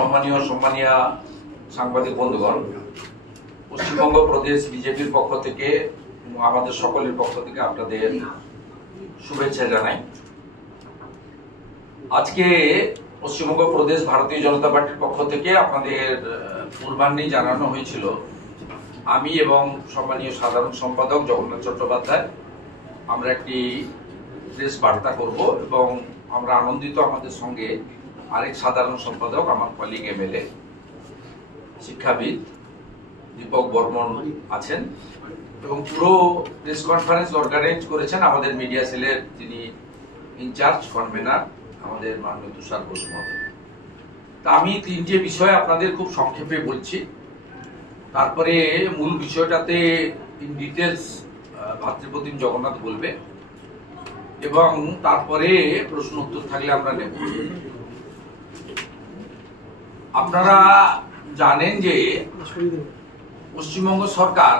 সম্মানীয় সাংবাদিক বন্ধুগণ, পশ্চিমবঙ্গ প্রদেশ বিজেপির পক্ষ থেকে আমাদের সকলের পক্ষ থেকে আপনাদের শুভেচ্ছা জানাই। আজকে পশ্চিমবঙ্গ প্রদেশ ভারতীয় জনতা পার্টির পক্ষ থেকে আপনাদের পূর্বাহ্নে জানানো হয়েছিল আমি এবং সম্মানীয় সাধারণ সম্পাদক জগন্নাথ চট্টোপাধ্যায় আমরা একটি প্রেস বার্তা করব এবং আমরা আনন্দিত আমাদের সঙ্গে আরেক সাধারণ সম্পাদক আমার কলিগ এমএলএ শিক্ষাবিদ দীপক বর্মন আছেন এবং পুরো প্রেস কনফারেন্স অর্গানাইজ করেছেন আমাদের মিডিয়া সেলের যিনি ইনচার্জ কনভেনার আমাদের মাননীয় তুষার ঘোষ মহোদয়। তা আমি তিনটে বিষয় আপনাদের খুব সংক্ষেপে বলছি, তারপরে মূল বিষয়টাতে ইন ডিটেলস ভাতৃপ্রতিম জগন্নাথ বলবে এবং তারপরে প্রশ্ন উত্তর থাকলে আমরা নেব। আপনারা জানেন যে পশ্চিমবঙ্গ সরকার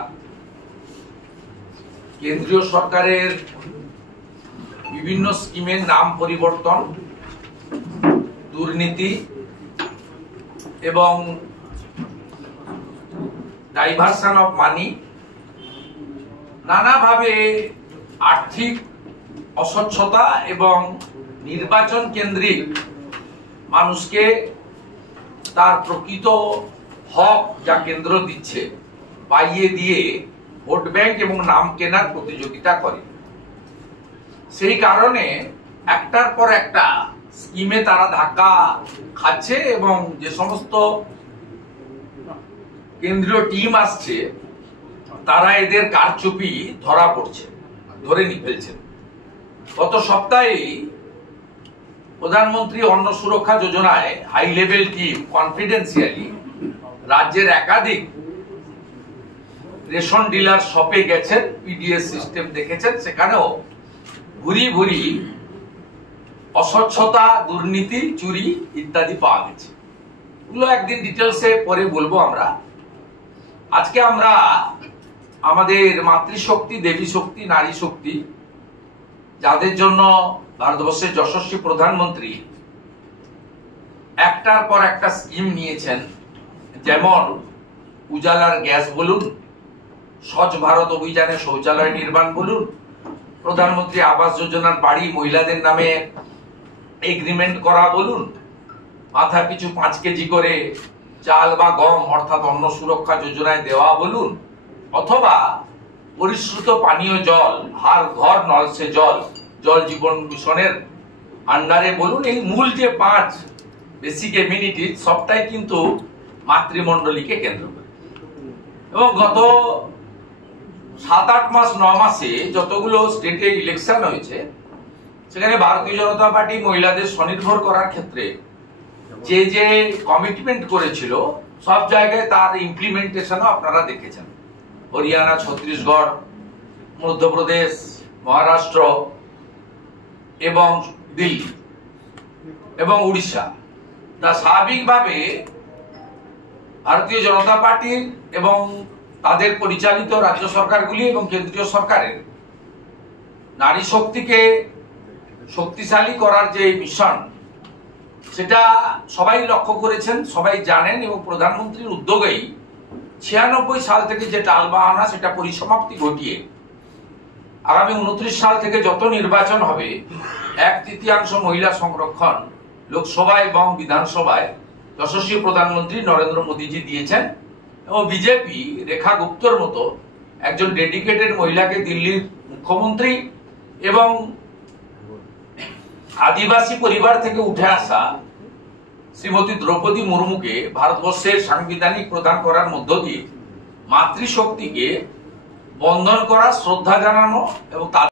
কেন্দ্রীয় সরকারের বিভিন্ন স্কিমের নাম পরিবর্তন, দুর্নীতি এবং ডাইভারশন অফ মানি, নানাভাবে আর্থিক অস্বচ্ছতা এবং নির্বাচন কেন্দ্রিক মানুষকে তার প্রকৃত হক যা কেন্দ্র দিচ্ছে পাইয়ে দিয়ে ভোট ব্যাংক এবং নাম কেনার প্রতিযোগিতা করে। সেই কারণে একটার পর একটা স্কিমে তারা ধাক্কা খাচ্ছে এবং যে সমস্ত কেন্দ্রীয় টিম আসছে তারা এদের কারচুপি ধরা পড়ছে, ধরে নিয়ে ফেলছেন। গত সপ্তাহে প্রধানমন্ত্রী অন্ন সুরক্ষা যোজনায় হাই লেভেল টিম কনফিডেন্সিয়ালি রাজ্যের একাধিক রেশন ডিলার শপে গেছেন, পিডিএস সিস্টেম দেখেছেন, সেখানেও ভুরি ভুরি অস্বচ্ছতা, দুর্নীতি, চুরি ইত্যাদি পাওয়া গেছে। এগুলো একদিন ডিটেলসে পরে বলবো আমরা। আজকে আমরা আমাদের মাতৃশক্তি, দেবী শক্তি, নারী শক্তি, যাদের জন্য ভারতবর্ষের যশস্বী প্রধানমন্ত্রী একটার পর একটা স্কিম নিয়েছেন, যেমন উজালার গ্যাস বলুন, স্বচ্ছ ভারত অভিযানে শৌচালয় নির্মাণ বলুন, প্রধানমন্ত্রী আবাস যোজনার বাড়ি মহিলাদের নামে এগ্রিমেন্ট করা বলুন, মাথা পিছু 5 কেজি করে চাল বা গম অর্থাৎ অন্ন সুরক্ষা যোজনায় দেওয়া বলুন, অথবা পরিশ্রুত পানীয় জল, হার ঘর নল সে জল, জল জীবন মিশনের আন্ডারে বলুন, এই মূল যে 5 বেসিক এমিনিটি সবটাই কিন্তু মাতৃমণ্ডলীকে কেন্দ্র করে। এবং গত 7-8 মাস 9 মাসে যতগুলো স্টেটে ইলেকশন হয়েছে সেখানে ভারতীয় জনতা পার্টি মহিলাদের স্বনির্ভর করার ক্ষেত্রে যে যে কমিটমেন্ট করেছিল সব জায়গায় তার ইমপ্লিমেন্টেশনও আপনারা দেখেছেন। হরিয়ানা, ছত্তিশগড়, মধ্যপ্রদেশ, মহারাষ্ট্র এবং দিল্লি এবং উড়িষ্যা, তা স্বাভাবিকভাবে ভারতীয় জনতা পার্টির এবং তাদের পরিচালিত রাজ্য সরকারগুলি এবং কেন্দ্রীয় সরকারের নারী শক্তিকে শক্তিশালী করার যে মিশন, সেটা সবাই লক্ষ্য করেছেন, সবাই জানেন এবং প্রধানমন্ত্রীর উদ্যোগেই 96 সাল থেকে যে টালবাহানা সেটা পরিসমাপ্তি ঘটিয়ে আগামী 29 সাল থেকে যত নির্বাচন হবে 1/3 মহিলা সংরক্ষণ লোকসভায় এবং বিধানসভায় যশস্বী প্রধানমন্ত্রী নরেন্দ্র মোদীজি দিয়েছেন এবং বিজেপি রেখা গুপ্তর মতো একজন ডেডিকেটেড মহিলাকে দিল্লির মুখ্যমন্ত্রী এবং আদিবাসী পরিবার থেকে উঠে আসা শ্রীমতী দ্রৌপদী মুর্মুকে ভারতবর্ষের সাংবিধানিক প্রদান করার মধ্য দিয়ে মাতৃশক্তিকে বন্ধন করা, শ্রদ্ধা জানানো এবং